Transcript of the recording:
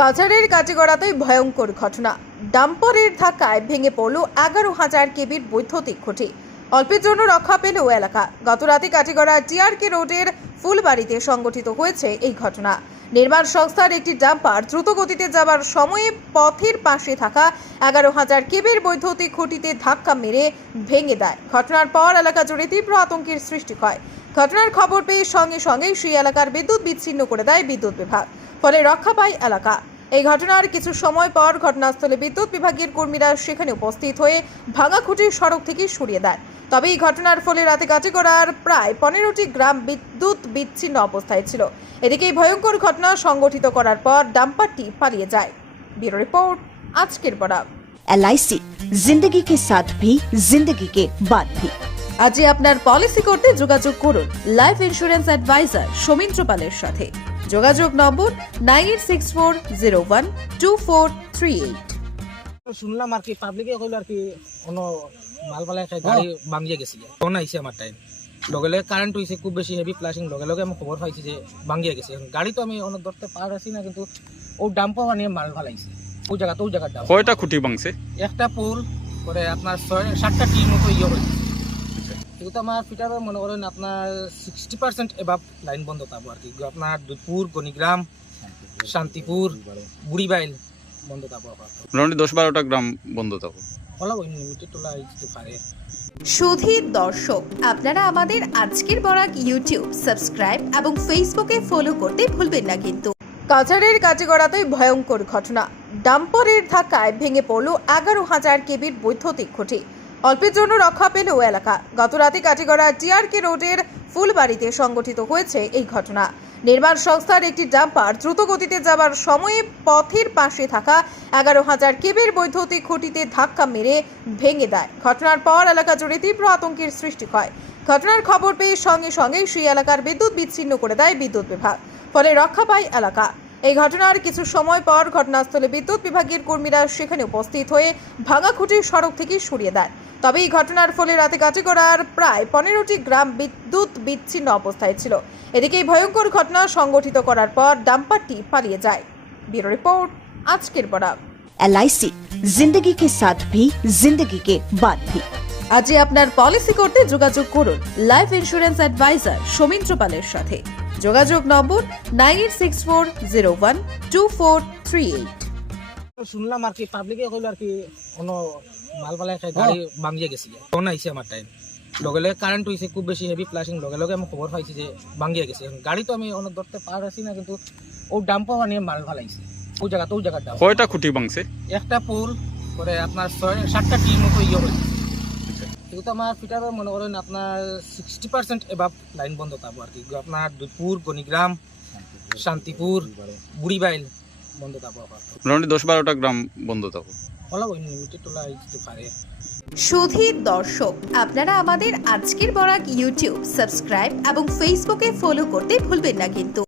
কাছাড়ের কাটিগড়াতেই ভয়ঙ্কর ঘটনা। ডাম্পারের ধাক্কায় ভেঙে পড়ল 11,000 কেবির বৈদ্যুতিক খুঁটি। অল্পের জন্য রক্ষা পেল এলাকা। গতরাতে কাটিগড়া টিআরকে রোডের ফুলবাড়িতে সংঘটিত হয়েছে এই ঘটনা। নির্মাণ সংস্থার একটি ডাম্পার দ্রুত গতিতে যাওয়ার সময়ে পথের পাশে থাকা 11,000 কেবির বৈদ্যুতিক খুঁটিতে ধাক্কা মেরে ভেঙে দেয়। ঘটনার পর এলাকা জুড়ে তীব্র আতঙ্কের সৃষ্টি হয়। ঘটনার খবর পেয়ে সঙ্গে সঙ্গেই সেই এলাকার বিদ্যুৎ বিচ্ছিন্ন করে দেয় বিদ্যুৎ বিভাগ, ফলে রক্ষা পায় এলাকা। এই ঘটনার কিছু সময় পর ঘটনাস্থলে বিদ্যুৎ বিভাগের কর্মীরা সেখানে উপস্থিত হয়ে ভাঙা খুঁটি সড়ক থেকে সরিয়ে দেন। তবে এই ঘটনার ফলে রাতে কাটিগড়ার প্রায় 15টি গ্রাম বিদ্যুৎ বিচ্ছিন্ন অবস্থায় ছিল। এদিকে এই ভয়ঙ্কর ঘটনা সংঘটিত করার পর ডাম্পারটি পালিয়ে যায়। ব্যুরো রিপোর্ট, আজকের বরাক। LIC जिंदगी के साथ भी जिंदगी के बाद भी। আজই আপনার পলিসি করতে যোগাযোগ করুন লাইফ ইন্স্যুরেন্স অ্যাডভাইজার সৌমিত্র পালের সাথে। যোগাযোগ নম্বর 9864012438। শুনলাম আর কি পাবলিকে কইলো আর কি কোনো মাল পালা খাই গাড়ি ভাঙিয়ে গেছে। তখন আইছে আমার টাইম লগে লগে কারেন্ট হয়েছে, খুব বেশি হেভি ফ্লাশিং, লগে লগে আমি খবর পাইছি যে ভাঙিয়ে গেছে। গাড়ি তো আমি অনেক ধরতে পার আছি না, কিন্তু ও ডাম্পার বানিয়ে মাল ফালাইছে ওই জায়গাটা ডাম্পার। কয়টা খুঁটি ভাঙছে? একটা পুল করে আপনার 6-7টা টির মতো ইয়ে হয়েছে। এগুলো আমার ফিটারের মনে করেন আপনার 60% এভাব লাইন বন্ধ পাবো আর কি। আপনার দুধপুর, গণিগ্রাম, শান্তিপুর, বুড়িবাইল বন্ধ পাবো। মোটামুটি 10-12টা গ্রাম বন্ধ থাকো। সুধীর দর্শক, আপনারা আমাদের আজকের বরাক ইউটিউব সাবস্ক্রাইব এবং ফেসবুকে ফলো করতে ভুলবেন না কিন্তু। কাছাড়ের কাটিগড়াতেই ভয়ঙ্কর ঘটনা। ডাম্পারের ধাক্কায় ভেঙে পড়ল 11,000 কেবির বৈদ্যুতিক খুঁটি। অল্পের জন্য রক্ষা পেল এলাকা। গতরাতে কাটিগড়া টিআরকে রোডের ফুলবাড়িতে সংঘটিত হয়েছে এই ঘটনা। নির্মাণ সংস্থার একটি ডাম্পার দ্রুত গতিতে যাওয়ার সময়ে পথের পাশে থাকা 11,000 কেবির বৈদ্যুতিক খুঁটিতে ধাক্কা মেরে ভেঙে দেয়। ঘটনার পর এলাকা জুড়ে তীব্র আতঙ্কের সৃষ্টি হয়। ঘটনার খবর পেয়ে সঙ্গে সঙ্গেই সেই এলাকার বিদ্যুৎ বিচ্ছিন্ন করে দেয় বিদ্যুৎ বিভাগ, ফলে রক্ষা পায় এলাকা। এই ঘটনার কিছু সময় পর ঘটনাস্থলে বিদ্যুৎ বিভাগের কর্মীরা সেখানে উপস্থিত হয়ে ভাঙা খুঁটি সড়ক থেকে সরিয়ে দেন। তবে এই ঘটনার ফলে রাতে কাটিগড়ার প্রায় 15টি গ্রাম বিদ্যুৎ বিচ্ছিন্ন অবস্থায় ছিল। এদিকে এই ভয়ঙ্কর ঘটনা সংঘটিত করার পর ডাম্পারটি পালিয়ে যায়। ব্যুরো রিপোর্ট, আজকের বরাক। LIC जिंदगी के साथ भी जिंदगी के बाद भी। আজই আপনার পলিসি করতে যোগাযোগ করুন লাইফ ইন্স্যুরেন্স অ্যাডভাইজার সৌমিত্র পালের সাথে। যোগাযোগ নম্বর 9864012438। শুনলাম আর কি পাবলিকে কইলো আর কি কোনো মাল পালা খাই গাড়ি ভাঙিয়ে গেছে। তখন আইছে আমার টাইম লগে লগে কারেন্ট হয়েছে, খুব বেশি হেভি ফ্লাশিং, লগে লগে আমি খবর পাইছি যে ভাঙিয়ে গেছে। গাড়ি তো আমি অনেক ধরতে পার আছি না, কিন্তু ও ডাম্পার বানিয়ে মাল ফালাইছে ওই জায়গাটা। কয়টা খুঁটি ভাঙছে? একটা পুল করে আপনার 6-7টা টির মতো ইয়ে হয়েছে। এগুলো আমার ফিটারের মনে করেন আপনার 60% এভাব লাইন বন্ধ পাবো আর কি। আপনার দুধপুর, গণিগ্রাম, শান্তিপুর, বুড়িবাইল বন্ধ পাবো। মোটামুটি 10-12টা গ্রাম বন্ধ থাকো। সুধীর দর্শক, আপনারা আমাদের আজকের বরাক ইউটিউব সাবস্ক্রাইব এবং ফেসবুকে ফলো করতে ভুলবেন না কিন্তু।